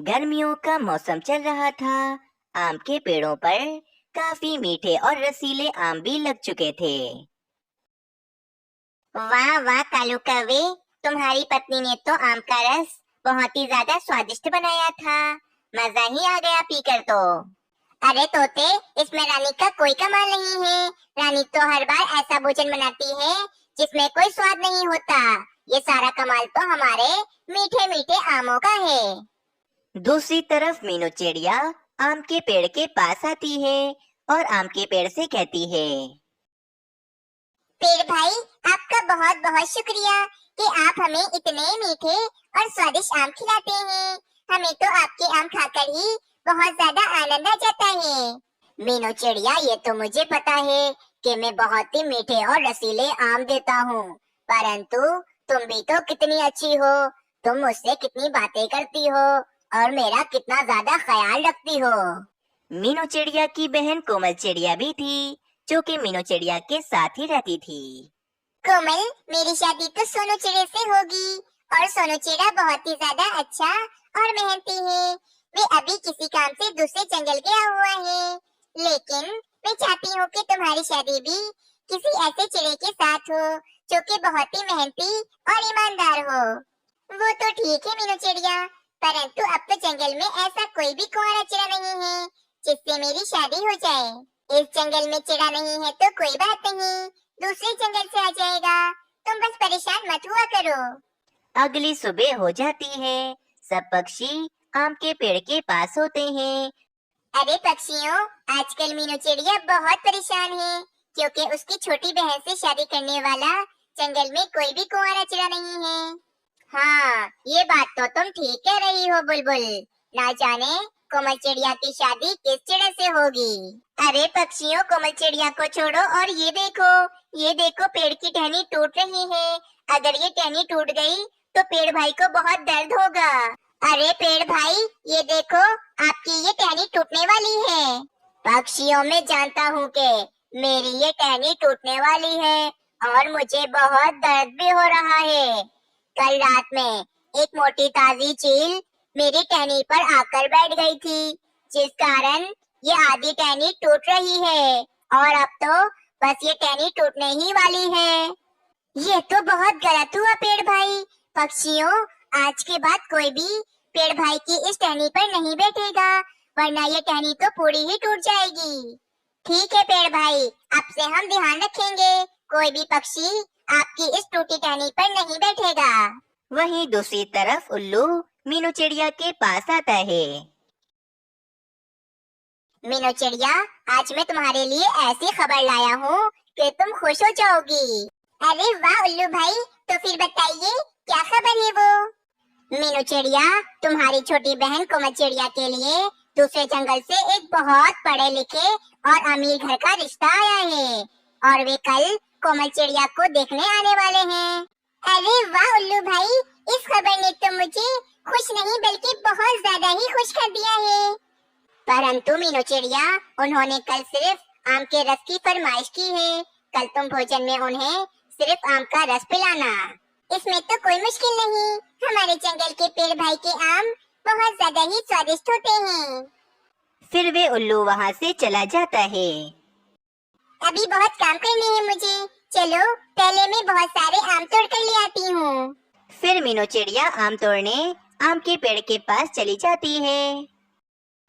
गर्मियों का मौसम चल रहा था। आम के पेड़ों पर काफी मीठे और रसीले आम भी लग चुके थे। वाह वाह कालू कौवे, तुम्हारी पत्नी ने तो आम का रस बहुत ही ज्यादा स्वादिष्ट बनाया था। मजा ही आ गया पीकर तो। अरे तोते, इसमें रानी का कोई कमाल नहीं है। रानी तो हर बार ऐसा भोजन बनाती है जिसमें कोई स्वाद नहीं होता। ये सारा कमाल तो हमारे मीठे मीठे आमों का है। दूसरी तरफ मीनू चिड़िया आम के पेड़ के पास आती है और आम के पेड़ से कहती है, पेड़ भाई, आपका बहुत बहुत शुक्रिया कि आप हमें इतने मीठे और स्वादिष्ट आम खिलाते हैं। हमें तो आपके आम खाकर ही बहुत ज्यादा आनंद आ जाता है। मीनू चिड़िया, ये तो मुझे पता है कि मैं बहुत ही मीठे और रसीले आम देता हूँ, परंतु तुम भी तो कितनी अच्छी हो। तुम मुझसे कितनी बातें करती हो और मेरा कितना ज्यादा ख्याल रखती हो। मीनू चिड़िया की बहन कोमल चिड़िया भी थी, जो कि मीनू चिड़िया के साथ ही रहती थी। कोमल, मेरी शादी तो सोनू चिड़े से होगी और सोनू चिड़ा बहुत ही ज्यादा अच्छा और मेहनती है। वे अभी किसी काम से दूसरे जंगल गया हुआ है, लेकिन मैं चाहती हूँ कि तुम्हारी शादी भी किसी ऐसे चिड़े के साथ हो जो कि बहुत ही मेहनती और ईमानदार हो। वो तो ठीक है मीनू चिड़िया, परंतु अब तो जंगल में ऐसा कोई भी कुंवारा चिड़ा नहीं है जिससे मेरी शादी हो जाए। इस जंगल में चिड़ा नहीं है तो कोई बात नहीं, दूसरे जंगल से आ जाएगा। तुम बस परेशान मत हुआ करो। अगली सुबह हो जाती है। सब पक्षी आम के पेड़ के पास होते हैं। अरे पक्षियों, आजकल मीनू चिड़िया बहुत परेशान है क्योंकि उसकी छोटी बहन से शादी करने वाला जंगल में कोई भी कुंवारा चिड़ा नहीं है। हाँ, ये बात तो तुम ठीक कह रही हो बुलबुल। ना जाने कोमल चिड़िया की शादी किस चिड़े से होगी। अरे पक्षियों, कोमल चिड़िया को छोड़ो और ये देखो पेड़ की टहनी टूट रही है। अगर ये टहनी टूट गई तो पेड़ भाई को बहुत दर्द होगा। अरे पेड़ भाई, ये देखो, आपकी ये टहनी टूटने वाली है। पक्षियों, मैं जानता हूँ कि मेरी ये टहनी टूटने वाली है और मुझे बहुत दर्द भी हो रहा है। कल रात में एक मोटी ताजी चील मेरी टहनी पर आकर बैठ गई थी, जिस कारण ये आधी टहनी टूट रही है और अब तो बस ये टहनी टूटने ही वाली है। ये तो बहुत गलत हुआ पेड़ भाई। पक्षियों, आज के बाद कोई भी पेड़ भाई की इस टहनी पर नहीं बैठेगा, वरना ये टहनी तो पूरी ही टूट जाएगी। ठीक है पेड़ भाई, अब से हम ध्यान रखेंगे, कोई भी पक्षी आपकी इस टूटी टहनी पर नहीं बैठेगा। वहीं दूसरी तरफ उल्लू मीनू चिड़िया के पास आता है। मीनू चिड़िया, आज मैं तुम्हारे लिए ऐसी खबर लाया हूँ कि तुम खुश हो जाओगी। अरे वाह उल्लू भाई, तो फिर बताइए क्या खबर है वो। मीनू चिड़िया, तुम्हारी छोटी बहन कोमल चिड़िया के लिए दूसरे जंगल से एक बहुत पढ़े लिखे और अमीर घर का रिश्ता आया है और वे कल कोमल चिड़िया को देखने आने वाले हैं। अरे वाह उल्लू भाई, इस खबर ने तो मुझे खुश नहीं बल्कि बहुत ज्यादा ही खुश कर दिया है। परंतु मीनू चिड़िया, उन्होंने कल सिर्फ आम के रस की फरमाइश की है। कल तुम भोजन में उन्हें सिर्फ आम का रस पिलाना। इसमें तो कोई मुश्किल नहीं, हमारे जंगल के पेड़ भाई के आम बहुत ज्यादा ही स्वादिष्ट होते हैं। फिर वे उल्लू वहाँ से चला जाता है। अभी बहुत काम करने हैं मुझे, चलो पहले मैं बहुत सारे आम तोड़ कर ले आती हूँ। फिर मीनू चिड़िया आम तोड़ने आम के पेड़ के पास चली जाती है।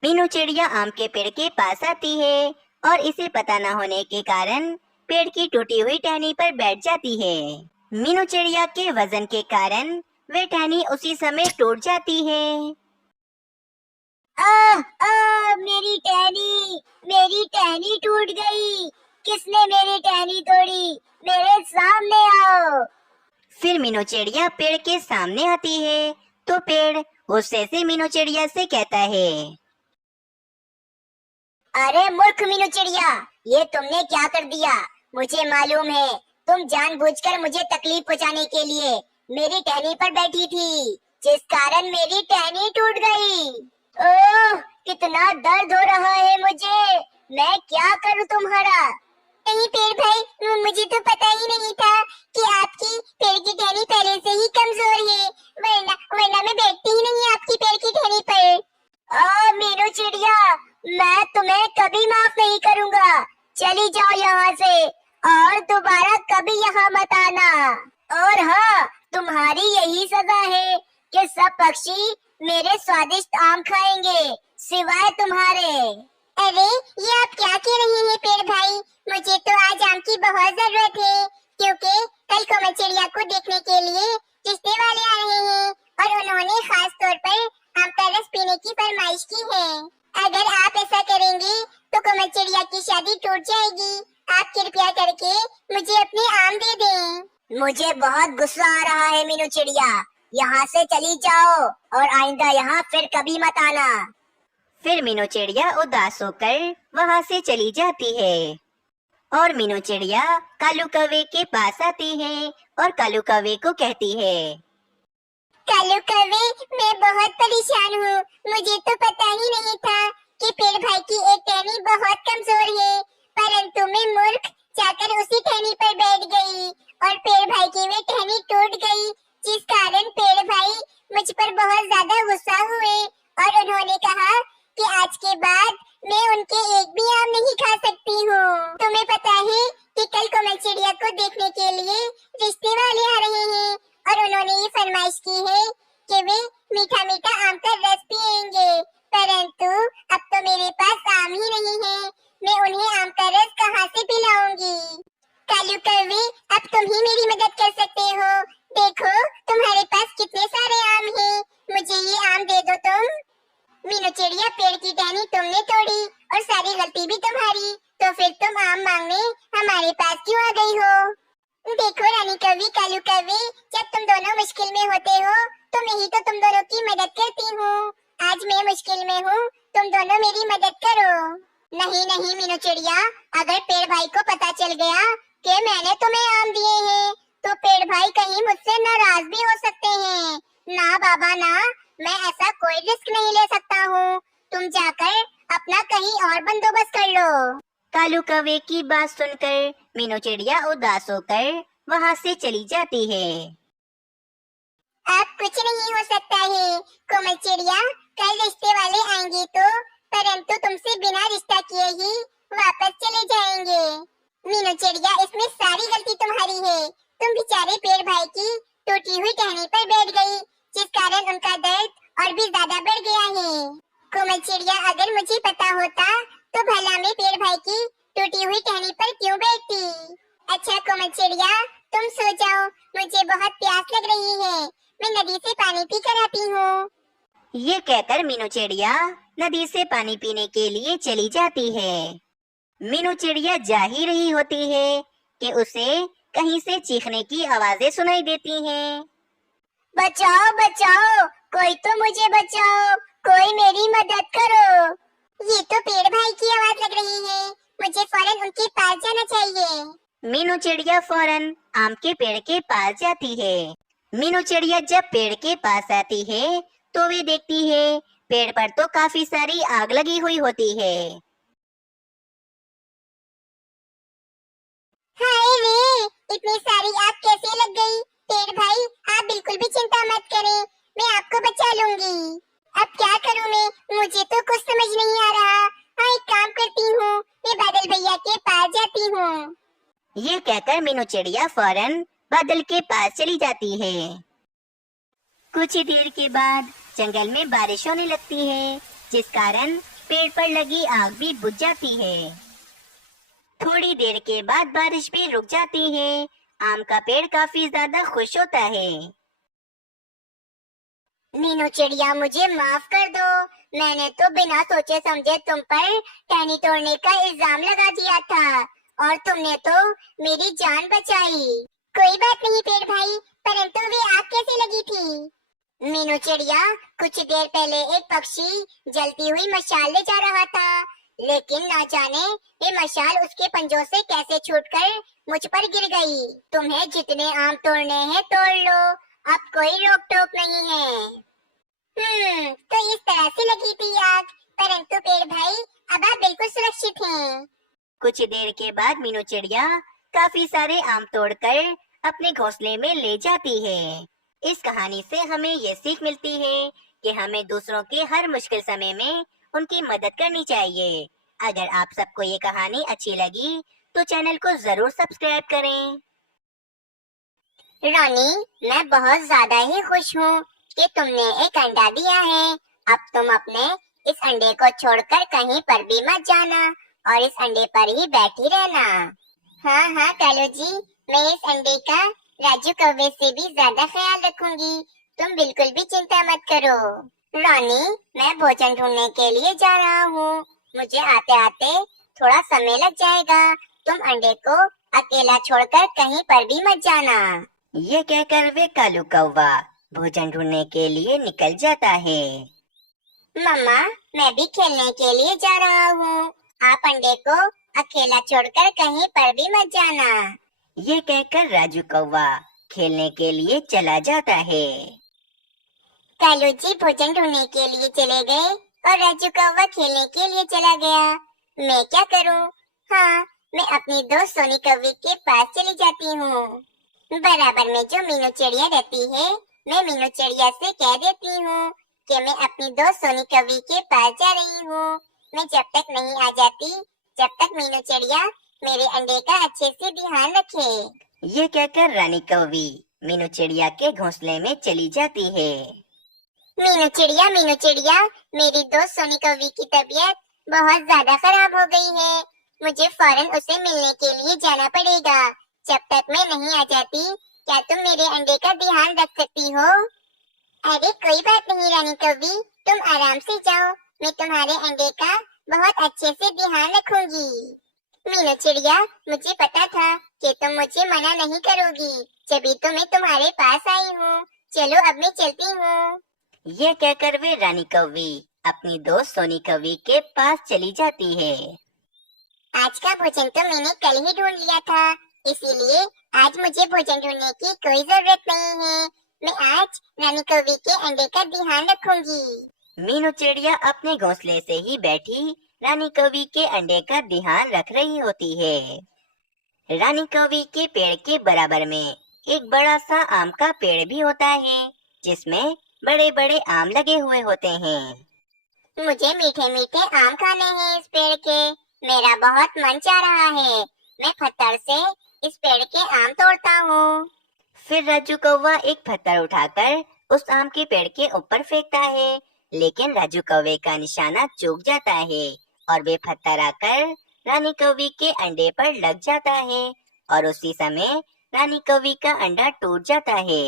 मीनू चिड़िया आम के पेड़ के पास आती है और इसे पता न होने के कारण पेड़ की टूटी हुई टहनी पर बैठ जाती है। मीनू चिड़िया के वजन के कारण वे टहनी उसी समय टूट जाती है। मेरी टहनी टूट गई। किसने मेरी टहनी तोड़ी? मेरे सामने आओ। फिर मीनू चिड़िया पेड़ के सामने आती है तो पेड़ गुस्से से मीनू चिड़िया से कहता है, अरे मूर्ख मीनू चिड़िया, ये तुमने क्या कर दिया? मुझे मालूम है तुम जानबूझकर मुझे तकलीफ पहुंचाने के लिए मेरी टहनी पर बैठी थी, जिस कारण मेरी टहनी टूट गई। ओह, कितना दर्द हो रहा है मुझे। मैं क्या करूं तुम्हारा? नहीं पेड़ भाई, मुझे तो पता ही नहीं था कि आपकी पेड़ की टहनी पहले से ही कमजोर है, वरना मैं बैठती ही नहीं आपकी पेड़ की टहनी पर। मीनू चिड़िया, मैं तुम्हें कभी माफ नहीं करूंगा। चली जाओ यहाँ से और दोबारा कभी यहाँ मत आना। और हाँ, तुम्हारी यही सजा है कि सब पक्षी मेरे स्वादिष्ट आम खाएंगे, सिवाय तुम्हारे। अरे ये आप क्या कह रहे हैं पेड़ भाई? मुझे तो आज आम की बहुत जरूरत है, क्योंकि कल कोमल चिड़िया को देखने के लिए रिश्ते वाले आ रहे हैं और उन्होंने खास तौर पर आम का रस पीने की फरमाइश की है। अगर आप ऐसा करेंगे तो कोमल चिड़िया की शादी टूट जाएगी। आप कृपया करके मुझे अपने आम दे दें। मुझे बहुत गुस्सा आ रहा है मीनू चिड़िया, यहाँ से चली जाओ और आइंदा यहाँ फिर कभी मत आना। फिर मीनू चिड़िया उदास होकर वहाँ से चली जाती है और मीनू चिड़िया कालू कौवे के पास आती है और कालू कौवे को कहती है, कालू कौवे, मैं बहुत परेशान हूँ। मुझे तो पता ही नहीं था कि पेड़ भाई की एक टहनी बहुत कमजोर है, परंतु मैं मूर्ख जाकर उसी टहनी पर बैठ गई और पेड़ भाई की वे टहनी टूट गई, जिस कारण पेड़ भाई मुझ पर बहुत ज्यादा गुस्सा हुए और उन्होंने कहा कि आज के बाद मैं उनके एक भी आम नहीं खा सकती हूँ। तुम्हें पता है कि कल कोमल चिड़िया को देखने के लिए रिश्ते वाले आ रहे हैं और उन्होंने ये फरमाइश की है कि वे मीठा मीठा आम का रस पिएंगे, परंतु अब तो मेरे पास आम ही नहीं है। मैं उन्हें आम का रस कहाँ से पिलाऊंगी? कालू कौवे, अब तुम ही मेरी मदद कर सकते हो। देखो तुम्हारे पास कितने सारे आम हैं, मुझे ये आम दे दो तुम। मीनू चिड़िया, पेड़ की टहनी तुमने तोड़ी और सारी गलती भी तुम्हारी, तो फिर तुम आम मांगने हमारे पास क्यों आ गई हो? देखो रानी कौवी, कालू कौवे, जब तुम दोनों मुश्किल में होते हो तो मैं ही तो तुम दोनों की मदद करती हूँ। आज मैं मुश्किल में हूँ, तुम दोनों मेरी मदद करो। नहीं नहीं मीनू चिड़िया, अगर पेड़ भाई को पता चल गया कि मैंने तुम्हें आम दिए हैं तो पेड़ भाई कहीं मुझसे नाराज भी हो सकते हैं। ना बाबा ना, मैं ऐसा कोई रिस्क नहीं ले सकता हूँ। तुम जाकर अपना कहीं और बंदोबस्त कर लो। कालू कौवे की बात सुनकर मीनू चिड़िया उदास होकर वहाँ से चली जाती है। अब कुछ नहीं हो सकता है कोमल चिड़िया, कल रिश्ते वाले आएंगे तो, परंतु तुमसे बिना रिश्ता किए ही वापस चले जाएंगे। मीनू चिड़िया, इसमें सारी गलती तुम्हारी है। तुम बेचारे पेड़ भाई की टूटी हुई टहनी पर बैठ गई, जिस कारण उनका दर्द और भी ज्यादा बढ़ गया है। कोमल चिड़िया, अगर मुझे पता होता तो भला मैं पेड़ भाई की टूटी हुई टहनी पर क्यों बैठती? अच्छा कोमल चिड़िया, तुम सो जाओ, मुझे बहुत प्यास लग रही है, मैं नदी से पानी पी कर आती हूँ। ये कहकर मीनू चिड़िया नदी से पानी पीने के लिए चली जाती है। मीनू चिड़िया जा ही रही होती है कि उसे कहीं से चीखने की आवाजें सुनाई देती हैं। बचाओ बचाओ, कोई तो मुझे बचाओ, कोई मेरी मदद करो। ये तो पेड़ भाई की आवाज लग रही है, मुझे फौरन उनके पास जाना चाहिए। मीनू चिड़िया फौरन आम के पेड़ के पास जाती है। मीनू चिड़िया जब पेड़ के पास आती है तो वे देखती है पेड़ पर तो काफी सारी आग लगी हुई होती है। हाय रे, इतनी सारी आग कैसे लग गई? पेड़ भाई, आप बिल्कुल भी चिंता मत करें, मैं आपको बचा लूंगी। अब क्या करूं मैं? मुझे तो कुछ समझ नहीं आ रहा। हाँ, एक काम करती हूँ, मैं बादल भैया के पास जाती हूँ। ये कहकर मीनू चिड़िया फौरन बादल के पास चली जाती है। कुछ ही देर के बाद जंगल में बारिश होने लगती है, जिस कारण पेड़ पर लगी आग भी बुझ जाती है। थोड़ी देर के बाद बारिश भी रुक जाती है। आम का पेड़ काफी ज्यादा खुश होता है। मीनू चिड़िया, मुझे माफ कर दो, मैंने तो बिना सोचे समझे तुम पर टहनी तोड़ने का इल्जाम लगा दिया था और तुमने तो मेरी जान बचाई। कोई बात नहीं पेड़ भाई, परंतु वे आग कैसे लगी थी? मीनू चिड़िया, कुछ देर पहले एक पक्षी जलती हुई मशाल ले जा रहा था, लेकिन ना जाने ये मशाल उसके पंजों से कैसे छूटकर मुझ पर गिर गई। तुम्हें जितने आम तोड़ने हैं तोड़ लो, अब कोई रोक टोक नहीं है। तो इस तरह से लगी थी आग, परंतु पेड़ भाई अब आप बिल्कुल सुरक्षित हैं। कुछ देर के बाद मीनू चिड़िया काफी सारे आम तोड़कर अपने घोंसले में ले जाती है। इस कहानी से हमें ये सीख मिलती है कि हमें दूसरों के हर मुश्किल समय में उनकी मदद करनी चाहिए। अगर आप सबको ये कहानी अच्छी लगी तो चैनल को जरूर सब्सक्राइब करें। रॉनी, मैं बहुत ज्यादा ही खुश हूँ कि तुमने एक अंडा दिया है। अब तुम अपने इस अंडे को छोड़कर कहीं पर भी मत जाना और इस अंडे पर ही बैठी रहना। हाँ हाँ कालू जी, मैं इस अंडे का राजू कौवे से भी ज्यादा ख्याल रखूंगी। तुम बिल्कुल भी चिंता मत करो। रॉनी, मैं भोजन ढूंढने के लिए जा रहा हूँ। मुझे आते आते थोड़ा समय लग जाएगा। तुम अंडे को अकेला छोड़कर कहीं पर भी मत जाना। ये कहकर वे कालू कौवा भोजन ढूंढने के लिए निकल जाता है। मम्मा, मैं भी खेलने के लिए जा रहा हूँ। आप अंडे को अकेला छोड़कर कहीं पर भी मत जाना। ये कहकर राजू कौवा खेलने के लिए चला जाता है। कालू जी भोजन ढूंढने के लिए चले गए और राजू कौवा खेलने के लिए चला गया। मैं क्या करूँ? हाँ, मैं अपनी दोस्त सोनी कौवी के पास चली जाती हूँ। बराबर में जो मीनू चिड़िया रहती है, मैं मीनू चिड़िया से कह देती हूँ कि मैं अपनी दोस्त सोनी कौवी के पास जा रही हूँ। मैं जब तक नहीं आ जाती, जब तक मीनू चिड़िया मेरे अंडे का अच्छे से ध्यान रखे। ये कहकर रानी कौवी मीनू चिड़िया के घोंसले में चली जाती है। मीनू चिड़िया, मेरी दोस्त सोनी कौवी की तबीयत बहुत ज्यादा खराब हो गई है। मुझे फौरन उसे मिलने के लिए जाना पड़ेगा। जब तक मैं नहीं आ जाती, क्या तुम मेरे अंडे का ध्यान रख सकती हो? अरे कोई बात नहीं रानी कौवी, तुम आराम से जाओ। मैं तुम्हारे अंडे का बहुत अच्छे से ध्यान रखूंगी। मीनू चिड़िया, मुझे पता था कि तुम मुझे मना नहीं करोगी, जभी तो मैं तुम्हारे पास आई हूँ। चलो अब मैं चलती हूँ। ये कहकर वे रानी कौवी अपनी दोस्त सोनी कौवी के पास चली जाती है। आज का भोजन तो मैंने कल ही ढूंढ लिया था, इसीलिए आज मुझे भोजन ढूंढने की कोई जरूरत नहीं है। मैं आज रानी कौवी के अंडे का ध्यान रखूंगी। मीनू चिड़िया अपने घोंसले से ही बैठी रानी कौवी के अंडे का ध्यान रख रही होती है। रानी कौवी के पेड़ के बराबर में एक बड़ा सा आम का पेड़ भी होता है, जिसमें बड़े बड़े आम लगे हुए होते हैं। मुझे मीठे मीठे आम खाने हैं इस पेड़ के। मेरा बहुत मन चाह रहा है। मैं पत्थर से इस पेड़ के आम तोड़ता हूँ। फिर राजू कौवा एक पत्थर उठाकर उस आम के पेड़ के ऊपर फेंकता है, लेकिन राजू कौवे का निशाना चूक जाता है और वे पत्थर आकर रानी कौवी के अंडे पर लग जाता है और उसी समय रानी कौवी का अंडा टूट जाता है।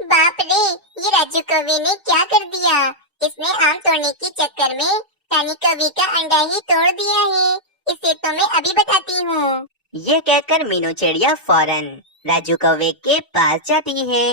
बाप रे, ये राजू कौवे ने क्या कर दिया? इसने आम तोड़ने के चक्कर में रानी कौवी का अंडा ही तोड़ दिया है। इसे तो मैं अभी बताती हूँ। ये कहकर मीनू चिड़िया फौरन राजू कौवे के पास जाती है।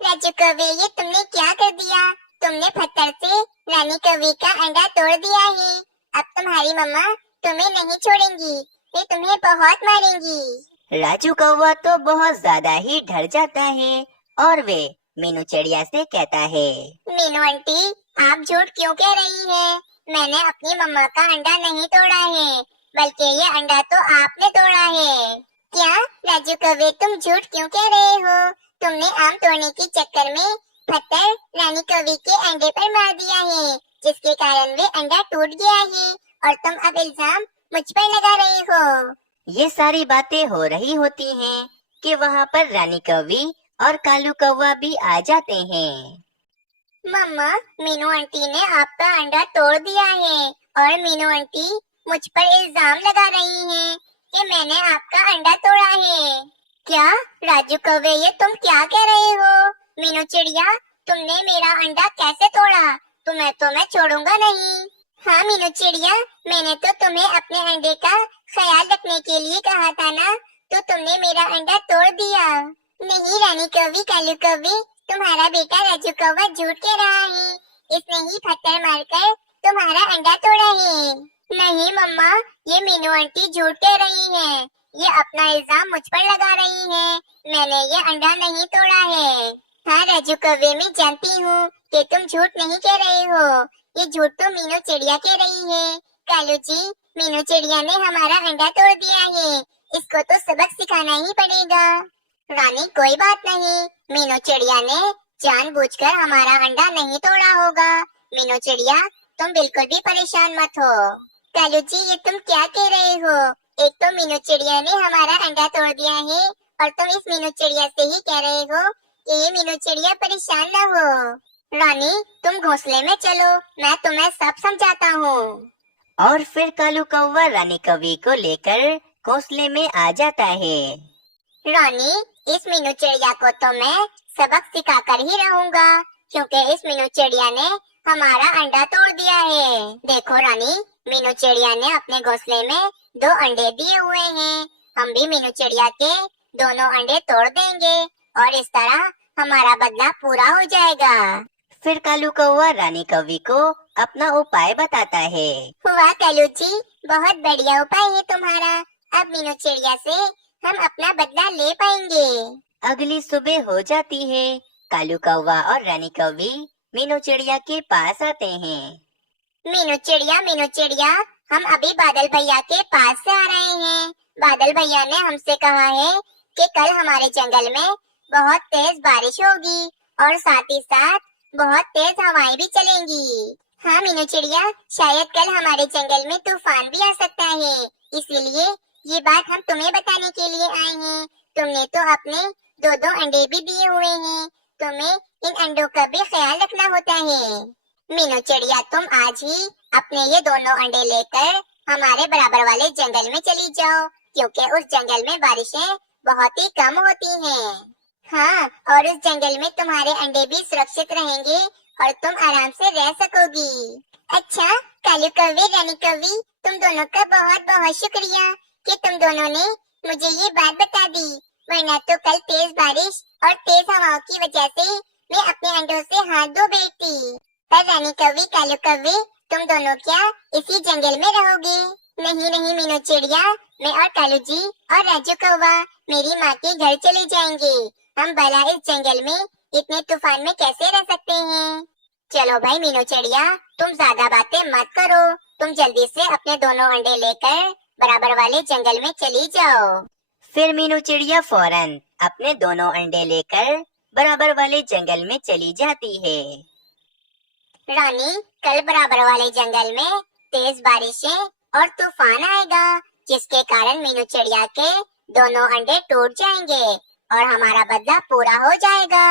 राजू कौवे, ये तुमने क्या कर दिया? तुमने पत्थर से रानी कौवी का अंडा तोड़ दिया है। अब तुम्हारी मम्मा तुम्हें नहीं छोड़ेंगी, वे तुम्हें बहुत मारेंगी। राजू कौवा तो बहुत ज्यादा ही डर जाता है और वे मीनू चिड़िया से कहता है, मीनू आंटी, आप झूठ क्यों कह रही हैं? मैंने अपनी मम्मा का अंडा नहीं तोड़ा है, बल्कि ये अंडा तो आपने तोड़ा है। क्या राजू कौवे, तुम झूठ क्यों कह रहे हो? तुमने आम तोड़ने के चक्कर में पत्थर रानी कौवी के अंडे पर मार दिया है, जिसके कारण वे अंडा टूट गया है और तुम अब इल्जाम मुझ पर लगा रहे हो। ये सारी बातें हो रही होती हैं कि वहाँ पर रानी कौवी और कालू कौवा भी आ जाते हैं। मम्मा, मीनू आंटी ने आपका अंडा तोड़ दिया है और मीनू आंटी मुझ पर इल्जाम लगा रही हैं कि मैंने आपका अंडा तोड़ा है। क्या राजू कौवे, ये तुम क्या कह रहे हो? मीनू चिड़िया, तुमने मेरा अंडा कैसे तोड़ा? तुम्हें तो मैं छोड़ूंगा नहीं। हाँ मीनू चिड़िया, मैंने तो तुम्हें अपने अंडे का ख्याल रखने के लिए कहा था ना, तो तुमने मेरा अंडा तोड़ दिया। नहीं रानी कौवी, कालू कौवी, तुम्हारा बेटा राजू कौवा झूठ कह रहा है। इसने ही पत्थर मारकर तुम्हारा अंडा तोड़ा है। नहीं मम्मा, ये मीनू आंटी झूठ कह रही हैं। ये अपना इल्जाम मुझ पर लगा रही हैं। मैंने ये अंडा नहीं तोड़ा है। हाँ राजू कौवे, मैं जानती हूँ कि तुम झूठ नहीं कह रहे हो। ये झूठ तो मीनू चिड़िया कह रही है। कालू जी, मीनू चिड़िया ने हमारा अंडा तोड़ दिया है। इसको तो सबक सिखाना ही पड़ेगा। रानी, कोई बात नहीं, मीनू चिड़िया ने जानबूझकर हमारा अंडा नहीं तोड़ा होगा। मीनू चिड़िया, तुम बिल्कुल भी परेशान मत हो। कालू जी, ये तुम क्या कह रहे हो? एक तो मीनू चिड़िया ने हमारा अंडा तोड़ दिया है और तुम इस मीनू चिड़िया से ही कह रहे हो कि ये मीनू चिड़िया परेशान ना हो। रानी, तुम घोंसले में चलो, मैं तुम्हें सब समझाता हूँ। और फिर कालू कौवा रानी कौवी को लेकर घोंसले में आ जाता है। रानी, इस मीनू चिड़िया को तो मैं सबक सिखाकर ही रहूंगा, क्योंकि इस मीनू चिड़िया ने हमारा अंडा तोड़ दिया है। देखो रानी, मीनू चिड़िया ने अपने घोंसले में 2 अंडे दिए हुए हैं। हम भी मीनू चिड़िया के दोनों अंडे तोड़ देंगे और इस तरह हमारा बदला पूरा हो जाएगा। फिर कालू कौवा रानी कौवी को अपना उपाय बताता है। वाह कालू जी, बहुत बढ़िया उपाय है तुम्हारा। अब मीनू चिड़िया से हम अपना बदला ले पाएंगे। अगली सुबह हो जाती है। कालू कौवा और रानी कौवी मीनू चिड़िया के पास आते हैं। मीनू चिड़िया, हम अभी बादल भैया के पास से आ रहे हैं। बादल भैया ने हमसे कहा है कि कल हमारे जंगल में बहुत तेज बारिश होगी और साथ ही साथ बहुत तेज हवाएं भी चलेंगी। हाँ मीनू चिड़िया, शायद कल हमारे जंगल में तूफान भी आ सकता है, इसीलिए ये बात हम तुम्हें बताने के लिए आए हैं। तुमने तो अपने 2-2 अंडे भी दिए हुए हैं, तुम्हें इन अंडों का भी ख्याल रखना होता है। मीनू चिड़िया, तुम आज ही अपने ये दोनों अंडे लेकर हमारे बराबर वाले जंगल में चली जाओ, क्योंकि उस जंगल में बारिशें बहुत ही कम होती हैं। हाँ, और उस जंगल में तुम्हारे अंडे भी सुरक्षित रहेंगे और तुम आराम से रह सकोगी। अच्छा, कालू कौवे, रानी कौवी, तुम दोनों का बहुत बहुत शुक्रिया कि तुम दोनों ने मुझे ये बात बता दी, वरना तो कल तेज बारिश और तेज हवाओं की वजह से मैं अपने अंडों से हाथ धो बैठती। पर रानी कौवी, कालू कौवे, तुम दोनों क्या इसी जंगल में रहोगे? नहीं नहीं मीनू चिड़िया, मैं और कालू जी और राजू कौवा मेरी माँ के घर चले जाएंगे। हम भला इस जंगल में इतने तूफान में कैसे रह सकते हैं? चलो भाई मीनू चिड़िया, तुम ज्यादा बातें मत करो, तुम जल्दी से अपने दोनों अंडे लेकर बराबर वाले जंगल में चली जाओ। फिर मीनू चिड़िया फौरन अपने दोनों अंडे लेकर बराबर वाले जंगल में चली जाती है। रानी, कल बराबर वाले जंगल में तेज बारिशें और तूफान आएगा, जिसके कारण मीनू चिड़िया के दोनों अंडे टूट जाएंगे और हमारा बदला पूरा हो जाएगा।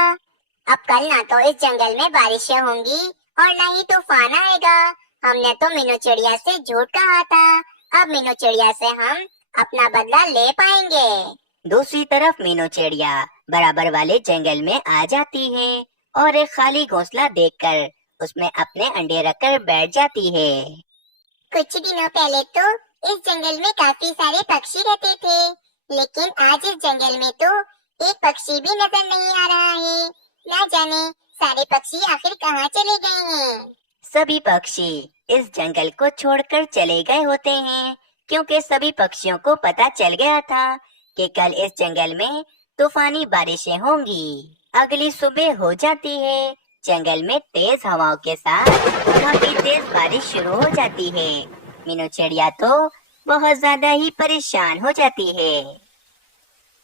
अब कल ना तो इस जंगल में बारिशें होंगी और ना ही तूफान आएगा। हमने तो मीनू चिड़िया से झूठ कहा था, अब मीनू चिड़िया से हम अपना बदला ले पाएंगे। दूसरी तरफ मीनू चिड़िया बराबर वाले जंगल में आ जाती है और एक खाली घोंसला देखकर उसमें अपने अंडे रखकर बैठ जाती है। कुछ दिनों पहले तो इस जंगल में काफी सारे पक्षी रहते थे, लेकिन आज इस जंगल में तो एक पक्षी भी नजर नहीं आ रहा है। ना जाने सारे पक्षी आखिर कहाँ चले गए हैं। सभी पक्षी इस जंगल को छोड़कर चले गए होते हैं, क्योंकि सभी पक्षियों को पता चल गया था कि कल इस जंगल में तूफानी बारिशें होंगी। अगली सुबह हो जाती है। जंगल में तेज हवाओं के साथ काफी तेज बारिश शुरू हो जाती है। मीनू चिड़िया तो बहुत ज्यादा ही परेशान हो जाती है।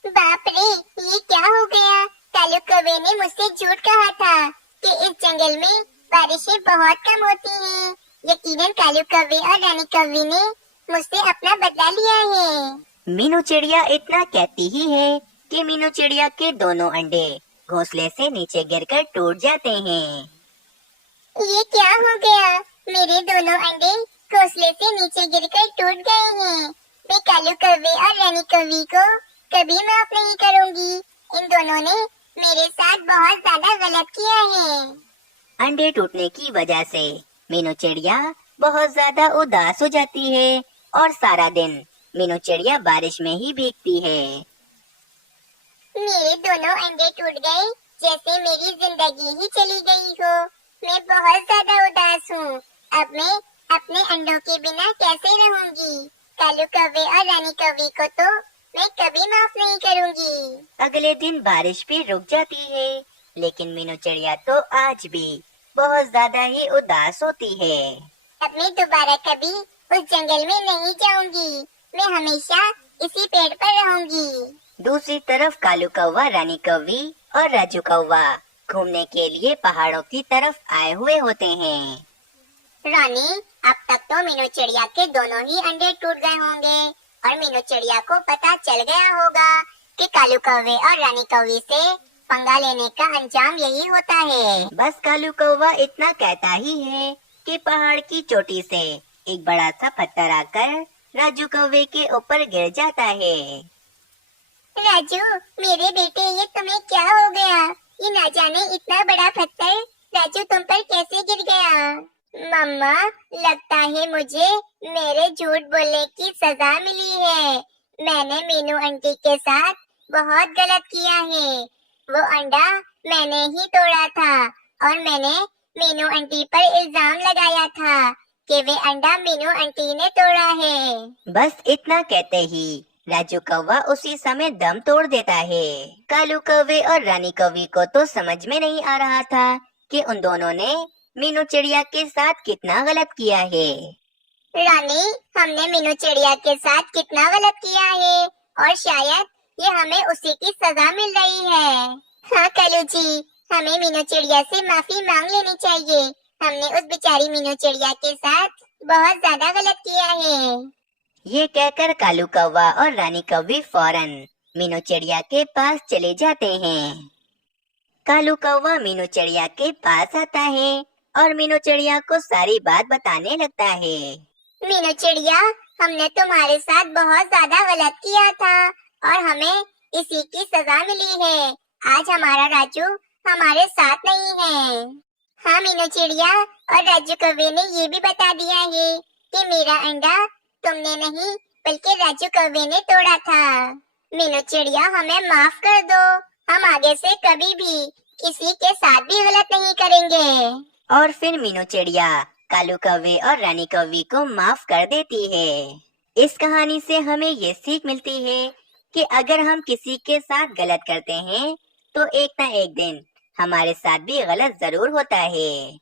बाप रे, ये क्या हो गया? कालू कौवे ने मुझसे झूठ कहा था कि इस जंगल में बारिशें बहुत कम होती हैं। यकीनन कालू कौवे और रानी कौवी ने मुझसे अपना बदला लिया है। मीनू चिड़िया इतना कहती ही है कि मीनू चिड़िया के दोनों अंडे घोंसले से नीचे गिरकर टूट जाते हैं। ये क्या हो गया? मेरे दोनों अंडे घोंसले से नीचे गिरकर टूट गए हैं। मैं कालू कौवे और रानी कौवी को कभी माफ नहीं करूंगी। इन दोनों ने मेरे साथ बहुत ज्यादा गलत किया है। अंडे टूटने की वजह से मीनू चिड़िया बहुत ज्यादा उदास हो जाती है और सारा दिन मीनू चिड़िया बारिश में ही भीगती है। मेरे दोनों अंडे टूट गए, जैसे मेरी जिंदगी ही चली गई हो। मैं बहुत ज्यादा उदास हूँ। अब मैं अपने अंडों के बिना कैसे रहूंगी? कालू कौवे और रानी कौवी को तो मैं कभी माफ नहीं करूंगी। अगले दिन बारिश भी रुक जाती है, लेकिन मीनू चिड़िया तो आज भी बहुत ज्यादा ही उदास होती है। अब मैं दोबारा कभी उस जंगल में नहीं जाऊंगी। मैं हमेशा इसी पेड़ पर रहूंगी। दूसरी तरफ कालू कौवा, रानी कौवी और राजू कौवा घूमने के लिए पहाड़ों की तरफ आए हुए होते हैं। रानी, अब तक तो मीनू चिड़िया के दोनों ही अंडे टूट गए होंगे और मीनू चिड़िया को पता चल गया होगा कि कालू कौवे और रानी कौवी से पंगा लेने का अंजाम यही होता है। बस कालू कौवा इतना कहता ही है कि पहाड़ की चोटी से एक बड़ा सा पत्थर आकर राजू कौवे के ऊपर गिर जाता है। राजू, मेरे बेटे, ये तुम्हें क्या हो गया? ये ना जाने इतना बड़ा पत्थर राजू तुम पर कैसे गिर गया? मम्मा, लगता है मुझे मेरे झूठ बोलने की सजा मिली है। मैंने मीनू आंटी के साथ बहुत गलत किया है। वो अंडा मैंने ही तोड़ा था और मैंने मीनू आंटी पर इल्जाम लगाया था कि वे अंडा मीनू आंटी ने तोड़ा है। बस इतना कहते ही राजू कौवा उसी समय दम तोड़ देता है। कालू कौवे और रानी कौवी को तो समझ में नहीं आ रहा था कि उन दोनों ने मीनू चिड़िया के साथ कितना गलत किया है। रानी, हमने मीनू चिड़िया के साथ कितना गलत किया है और शायद ये हमें उसी की सजा मिल रही है। हाँ कालू जी, हमें मीनू चिड़िया से माफी मांग लेनी चाहिए। हमने उस बेचारी मीनू चिड़िया के साथ बहुत ज्यादा गलत किया है। ये कहकर कालू कौवा और रानी कौवी फौरन मीनू चिड़िया के पास चले जाते हैं। कालू कौवा मीनू चिड़िया के पास आता है और मीनू चिड़िया को सारी बात बताने लगता है। मीनू चिड़िया, हमने तुम्हारे साथ बहुत ज्यादा गलत किया था और हमें इसी की सजा मिली है। आज हमारा राजू हमारे साथ नहीं है। हाँ मीनू चिड़िया, और राजू कौवे ने ये भी बता दिया है कि मेरा अंडा तुमने नहीं बल्कि राजू कौवे ने तोड़ा था। मीनू चिड़िया, हमें माफ कर दो। हम आगे से कभी भी किसी के साथ भी गलत नहीं करेंगे। और फिर मीनू चिड़िया कालू कौवे और रानी कौवी को माफ कर देती है। इस कहानी से हमें ये सीख मिलती है कि अगर हम किसी के साथ गलत करते हैं तो एक ना एक दिन हमारे साथ भी गलत जरूर होता है।